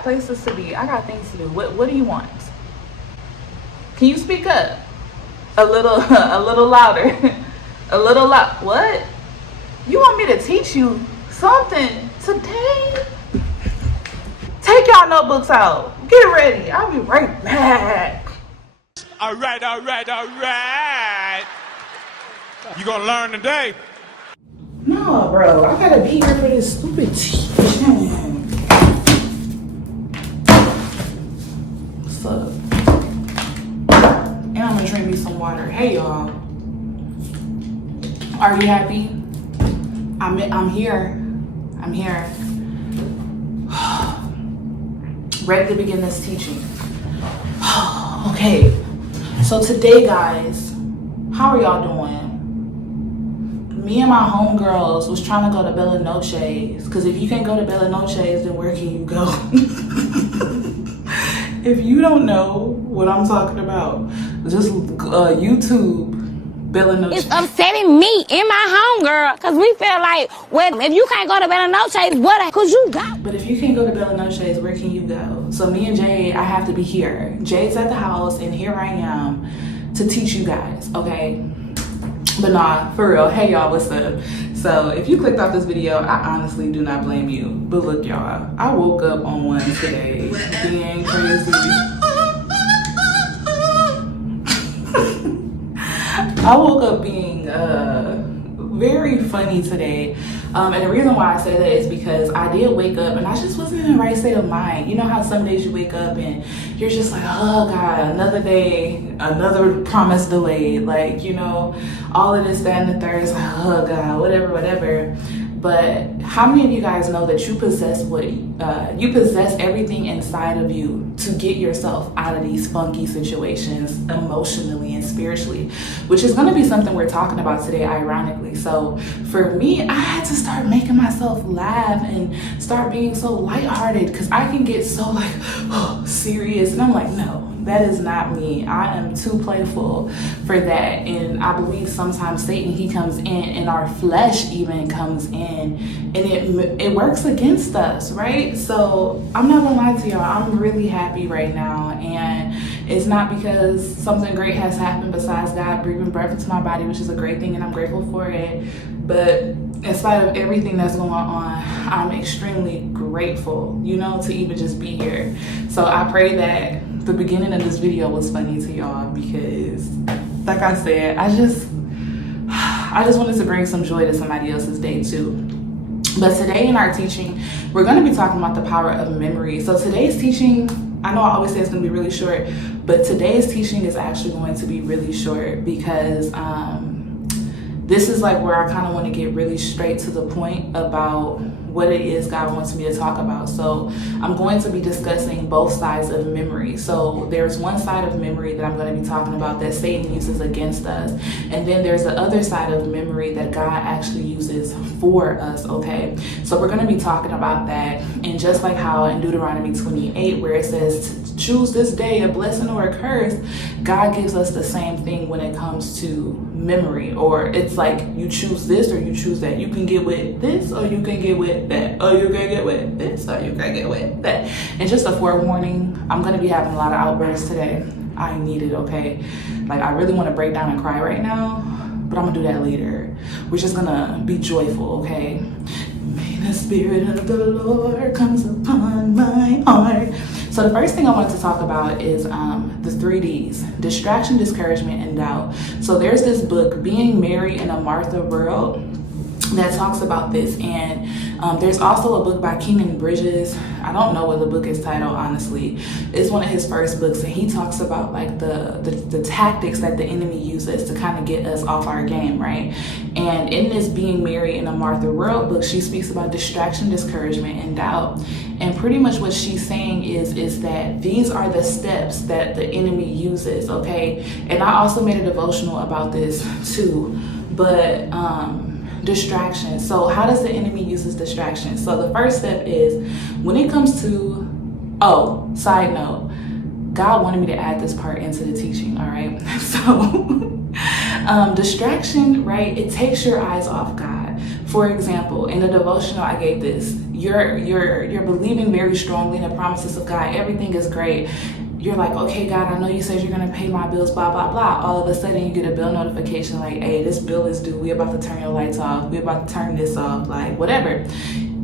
got places to be. I got things to do. What do you want? Can you speak up? A little louder. A little loud. What? You want me to teach you something today? Take y'all notebooks out. Get ready. I'll be right back. All right. You gonna learn today? No, bro. I gotta be here for this stupid teaching. What's up? And I'm gonna drink me some water. Hey, y'all. Are you happy? I'm here. I'm here. Ready to begin this teaching. Okay. So today, guys, how are y'all doing? Me and my homegirls was trying to go to Bella Noche's, because if you can't go to Bella Noche's, then where can you go? If you don't know what I'm talking about, just YouTube Bella Noche's. It's upsetting me and my homegirl, because we feel like, well, if you can't go to Bella Noche's, what could you go? But if you can't go to Bella Noche's, where can you go? So me and Jade, I have to be here. Jade's at the house, and here I am to teach you guys, okay? But nah, for real. Hey y'all, what's up? So if you clicked off this video, I honestly do not blame you. But look y'all, I woke up on one today being crazy. I woke up being very funny today. And the reason why I say that is because I did wake up and I just wasn't in the right state of mind. You know how some days you wake up and you're just like, oh God, another day, another promise delayed. Like, you know, all of this, that, and the third is like, oh God, whatever. But how many of you guys know that you possess you possess everything inside of you to get yourself out of these funky situations emotionally and spiritually, which is going to be something we're talking about today, ironically. So for me, I had to start making myself laugh and start being so lighthearted, because I can get so like serious, and I'm like, no, that is not me. I am too playful for that. And I believe sometimes Satan, he comes in, and our flesh even comes in, and it works against us, right? So I'm not gonna lie to y'all, I'm really happy right now, and it's not because something great has happened besides God breathing breath into my body, which is a great thing, and I'm grateful for it. But in spite of everything that's going on, I'm extremely grateful, you know, to even just be here. So I pray that the beginning of this video was funny to y'all, because like I said, I just wanted to bring some joy to somebody else's day too. But today in our teaching, we're going to be talking about the power of memory. So today's teaching, I know I always say it's going to be really short, but today's teaching is actually going to be really short, because this is like where I kind of want to get really straight to the point about what it is God wants me to talk about. So I'm going to be discussing both sides of memory. So there's one side of memory that I'm going to be talking about that Satan uses against us. And then there's the other side of memory that God actually uses for us, okay? So we're going to be talking about that. And just like how in Deuteronomy 28, where it says, choose this day a blessing or a curse, God gives us the same thing when it comes to memory. Or it's like you choose this or you choose that. You can get with this or you can get with that, or you can get with this or you can get with that. And just a forewarning, I'm going to be having a lot of outbursts today. I need it, okay? Like, I really want to break down and cry right now, but I'm going to do that later. We're just going to be joyful, okay? May the Spirit of the Lord comes upon my heart. So the first thing I wanted to talk about is the 3 Ds: distraction, discouragement, and doubt. So there's this book, Being Mary in a Martha World, that talks about this. And there's also a book by Keenan Bridges. I don't know what the book is titled, honestly. It's one of his first books, and he talks about like the tactics that the enemy uses to kind of get us off our game, right? And in this Being Mary in a Martha World book, she speaks about distraction, discouragement, and doubt. And pretty much what she's saying is that these are the steps that the enemy uses, okay? And I also made a devotional about this too, but distraction. So how does the enemy use this distraction? So the first step is when it comes to, side note, God wanted me to add this part into the teaching, all right? So distraction, right? It takes your eyes off God. For example, in the devotional I gave this, you're believing very strongly in the promises of God. Everything is great. You're like, okay, God, I know you said you're gonna pay my bills, blah, blah, blah. All of a sudden you get a bill notification like, hey, this bill is due. We about to turn your lights off. We about to turn this off, like whatever.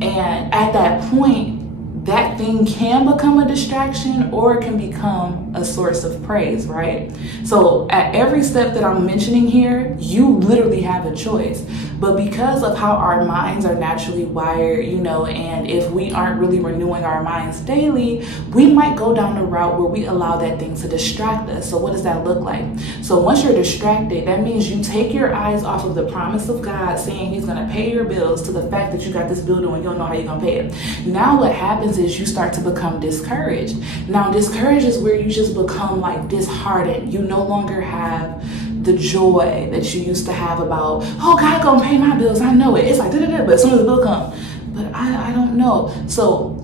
And at that point, that thing can become a distraction or it can become a source of praise, right? So at every step that I'm mentioning here, you literally have a choice. But because of how our minds are naturally wired, and if we aren't really renewing our minds daily, we might go down the route where we allow that thing to distract us. So what does that look like? So once you're distracted, that means you take your eyes off of the promise of God saying he's gonna pay your bills to the fact that you got this bill due and you don't know how you're gonna pay it. Now what happens is you start to become discouraged. Now discouraged is where you just become like disheartened. You no longer have the joy that you used to have about, oh, God gonna pay my bills. I know it. It's like, da-da-da, but as soon as the bill comes, but I don't know. So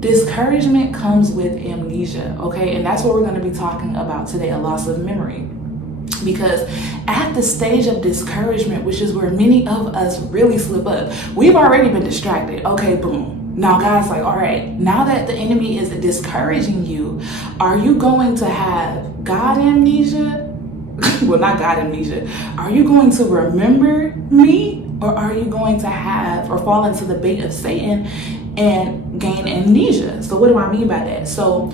discouragement comes with amnesia, okay? And that's what we're gonna be talking about today, a loss of memory. Because at the stage of discouragement, which is where many of us really slip up, we've already been distracted. Okay, boom. Now God's like, all right, now that the enemy is discouraging you, are you going to have God amnesia? Well, not God amnesia. Are you going to remember me, or are you going to have or fall into the bait of Satan and gain amnesia? So what do I mean by that? So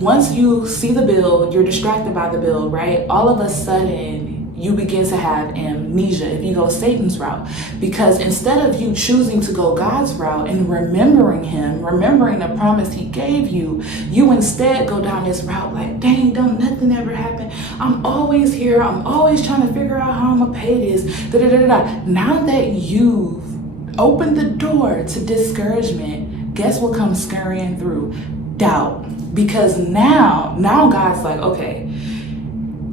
once you see the bill, you're distracted by the bill, right? All of a sudden, you begin to have amnesia if you go Satan's route. Because instead of you choosing to go God's route and remembering him, remembering the promise he gave you, you instead go down this route like, dang, don't nothing ever happen. I'm always here. I'm always trying to figure out how I'm going to pay this. Da-da-da-da-da. Now that you've opened the door to discouragement, guess what comes scurrying through? Doubt. Because now God's like, okay,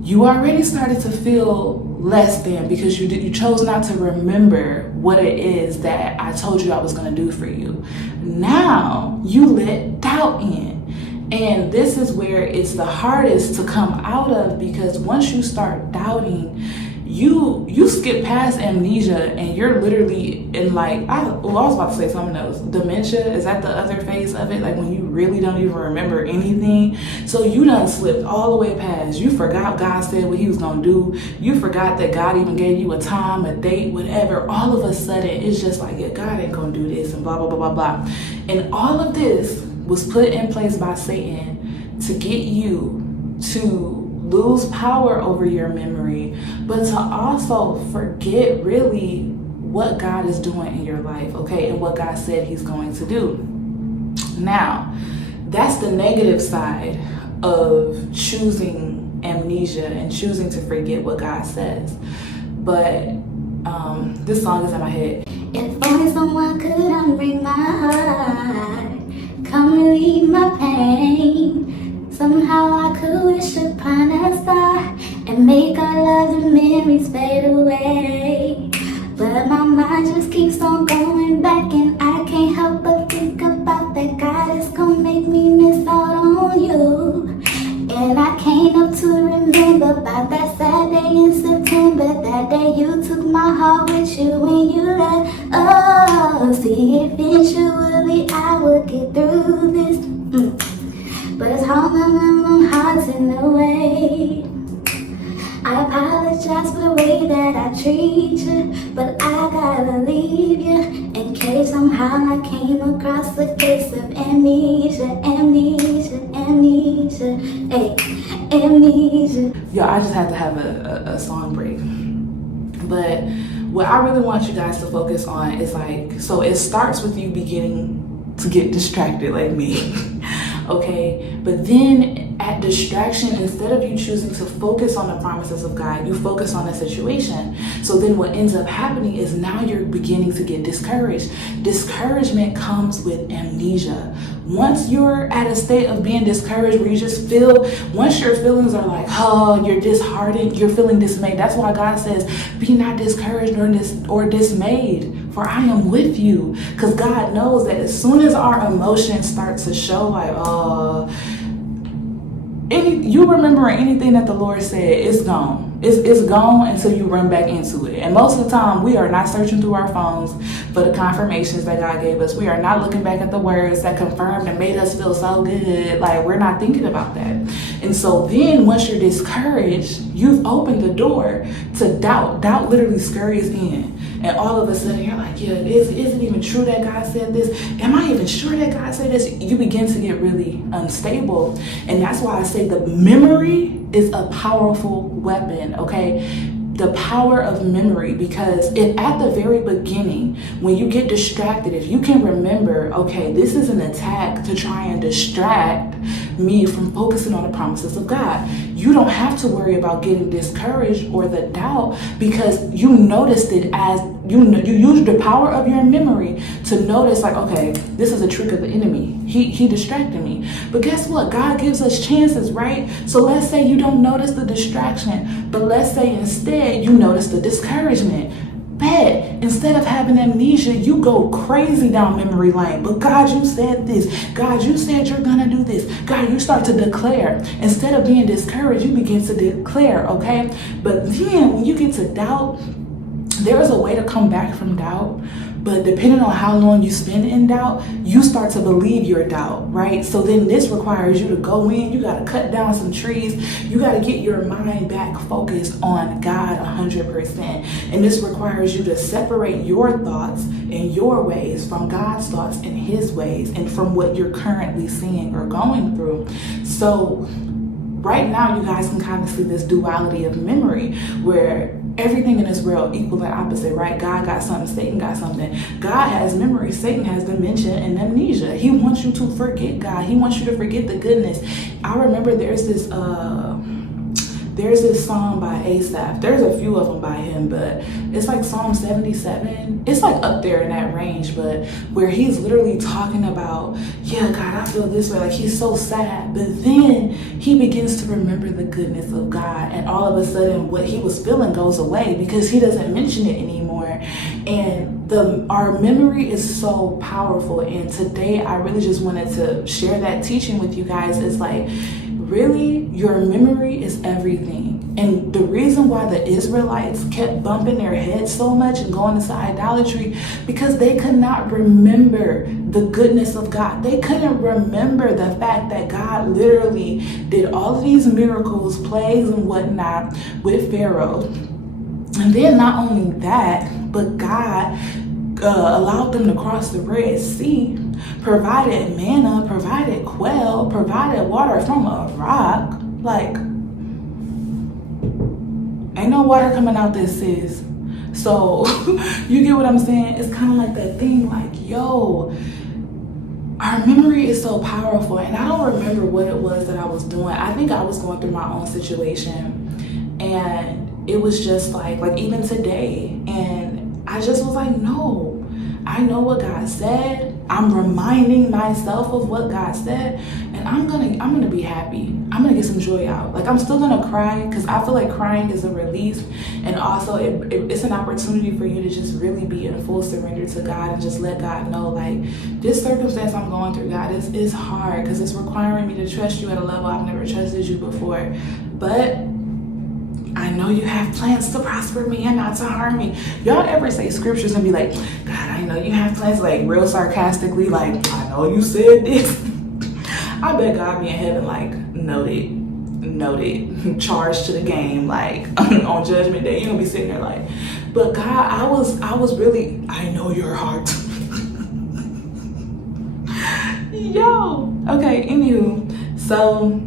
you already started to feel less than because you chose not to remember what it is that I told you I was going to do for you. Now you let doubt in. And this is where it's the hardest to come out of, because once you start doubting, you skip past amnesia and you're literally in like, I was about to say something else. Dementia, is that the other phase of it? Like when you really don't even remember anything. So you done slipped all the way past. You forgot God said what he was going to do. You forgot that God even gave you a time, a date, whatever. All of a sudden, it's just like, yeah, God ain't going to do this and blah, blah, blah, blah, blah. And all of this was put in place by Satan to get you to lose power over your memory, but to also forget really what God is doing in your life, okay, and what God said he's going to do. Now, that's the negative side of choosing amnesia and choosing to forget what God says. But this song is in my head. If only someone could unbreak my heart, come relieve my pain. Somehow I could wish upon a star and make all of the memories fade away. But my mind just keeps on going back, and I can't help but think about that God is gonna make me miss out on you. And I can't help to remember about that sad day in September, that day you took my heart with you when you left. Oh, see, eventually I will get through this. But it's hard, my heart's in the way. I apologize for the way that I treat you, but I gotta leave you in case somehow I came across the case of amnesia, hey, amnesia. Yo, I just had to have a song break. But what I really want you guys to focus on is like, so it starts with you beginning to get distracted like me. Okay, but then at distraction, instead of you choosing to focus on the promises of God, you focus on the situation. So then what ends up happening is now you're beginning to get discouraged. Discouragement comes with amnesia. Once you're at a state of being discouraged where you just feel, once your feelings are like, oh, you're disheartened, you're feeling dismayed. That's why God says, be not discouraged or dismayed, for I am with you. Because God knows that as soon as our emotions start to show like, you remembering anything that the Lord said, it's gone. It's gone until you run back into it. And most of the time, we are not searching through our phones for the confirmations that God gave us. We are not looking back at the words that confirmed and made us feel so good. Like, we're not thinking about that. And so then once you're discouraged, you've opened the door to doubt. Doubt literally scurries in. And all of a sudden, you're like, yeah, is it even true that God said this? Am I even sure that God said this? You begin to get really unstable. And that's why I say the memory is a powerful weapon, okay? The power of memory, because if at the very beginning, when you get distracted, if you can remember, okay, this is an attack to try and distract me from focusing on the promises of God, you don't have to worry about getting discouraged or the doubt, because you noticed it as you used the power of your memory to notice, like, okay, this is a trick of the enemy. He distracted me. But guess what? God gives us chances, right? So let's say you don't notice the distraction, but let's say instead you notice the discouragement. Bet instead of having amnesia, you go crazy down memory lane. But God, you said this. God, you said you're gonna do this. God, you start to declare. Instead of being discouraged, you begin to declare, okay? But then when you get to doubt, there is a way to come back from doubt, but depending on how long you spend in doubt, you start to believe your doubt, right? So then this requires you to go in, you got to cut down some trees, you got to get your mind back focused on God 100%. And this requires you to separate your thoughts and your ways from God's thoughts and his ways, and from what you're currently seeing or going through. So right now, you guys can kind of see this duality of memory where everything in this world equal and opposite, right? God got something, Satan got something. God has memory, Satan has dementia and amnesia. He wants you to forget God. He wants you to forget the goodness. I remember there's this song by Asaph. There's a few of them by him, but it's like Psalm 77. It's like up there in that range, but where he's literally talking about, yeah, God, I feel this way. Like, he's so sad. But then he begins to remember the goodness of God. And all of a sudden, what he was feeling goes away because he doesn't mention it anymore. And our memory is so powerful. And today, I really just wanted to share that teaching with you guys. It's like, really, your memory is everything. And the reason why the Israelites kept bumping their heads so much and going into idolatry, because they could not remember the goodness of God. They couldn't remember the fact that God literally did all of these miracles, plagues and whatnot with Pharaoh. And then not only that, but God allowed them to cross the Red Sea, provided manna, provided quail, provided water from a rock. Like, ain't no water coming out this, sis. So you get what I'm saying? It's kind of like that thing, like, yo, our memory is so powerful. And I don't remember what it was that I was doing. I think I was going through my own situation, and it was just like even today, and I just was like, no, I know what God said. I'm reminding myself of what God said, and I'm gonna be happy. I'm gonna get some joy out. Like, I'm still gonna cry because I feel like crying is a release, and also it's an opportunity for you to just really be in full surrender to God and just let God know, like, this circumstance I'm going through, God, is hard because it's requiring me to trust you at a level I've never trusted you before. But I know you have plans to prosper me and not to harm me. Y'all ever say scriptures and be like, God, I know you have plans, like real sarcastically, like, I know you said this. I bet God be in heaven like, noted, charged to the game, like on judgment day. You're gonna be sitting there like, but God, I was really, I know your heart. Yo, okay, anywho, so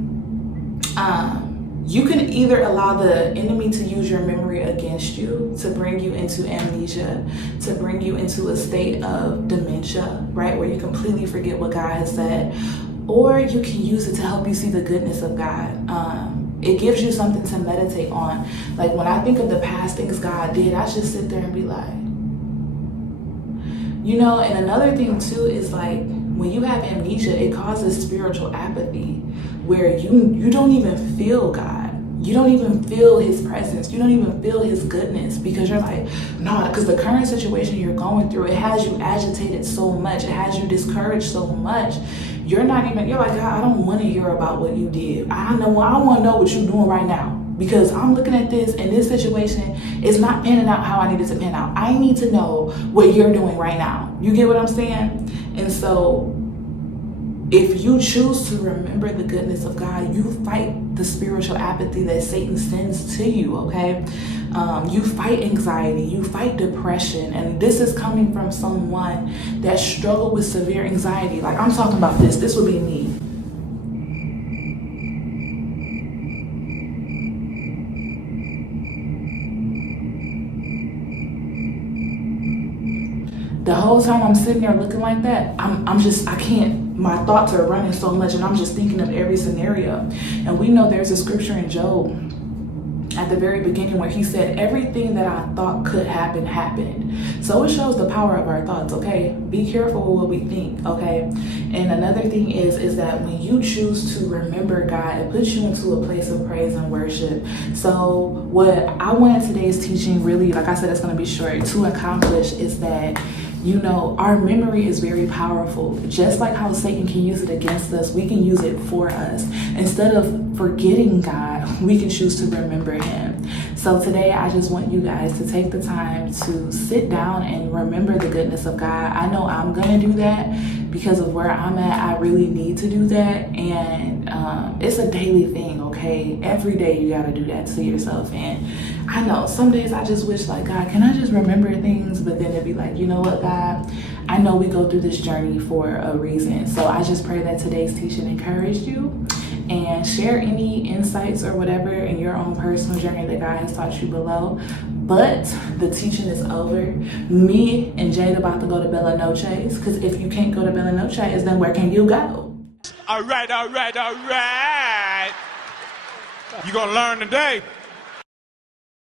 you can either allow the enemy to use your memory against you, to bring you into amnesia, to bring you into a state of dementia, right, where you completely forget what God has said, or you can use it to help you see the goodness of God. It gives you something to meditate on. Like, when I think of the past things God did, I just sit there and be like, you know. And another thing too is, like, when you have amnesia, it causes spiritual apathy, where you don't even feel God. You don't even feel his presence. You don't even feel his goodness, because you're like, no, because the current situation you're going through, it has you agitated so much. It has you discouraged so much. You're like, God, I don't want to hear about what you did. I want to know what you're doing right now. because I'm looking at this and this situation is not panning out how I need it to pan out. I need to know what you're doing right now. You get what I'm saying? And so if you choose to remember the goodness of God, you fight the spiritual apathy that Satan sends to you, okay? You fight anxiety, you fight depression, and this is coming from someone that struggled with severe anxiety. Like, I'm talking about this would be me. The whole time I'm sitting there looking like that, I can't, my thoughts are running so much and I'm just thinking of every scenario. And we know there's a scripture in Job at the very beginning where he said, everything that I thought could happen, happened. So it shows the power of our thoughts, okay? Be careful with what we think, okay? And another thing is that when you choose to remember God, it puts you into a place of praise and worship. So what I wanted today's teaching really, like I said, it's gonna be short, to accomplish is that, you know, our memory is very powerful. Just like how Satan can use it against us, we can use it for us. Instead of forgetting God, we can choose to remember him. So today, I just want you guys to take the time to sit down and remember the goodness of God. I know I'm gonna do that because of where I'm at. I really need to do that. And it's a daily thing, okay? Every day you gotta do that to yourself. And I know some days I just wish, like, God, can I just remember things? But then it'd be like, you know what, God, I know we go through this journey for a reason. So I just pray that today's teaching encouraged you, and share any insights or whatever in your own personal journey that God has taught you below. But the teaching is over. Me and Jade about to go to Bella Noche's, because if you can't go to Bella Noche's, then where can you go? All right. You're gonna learn today.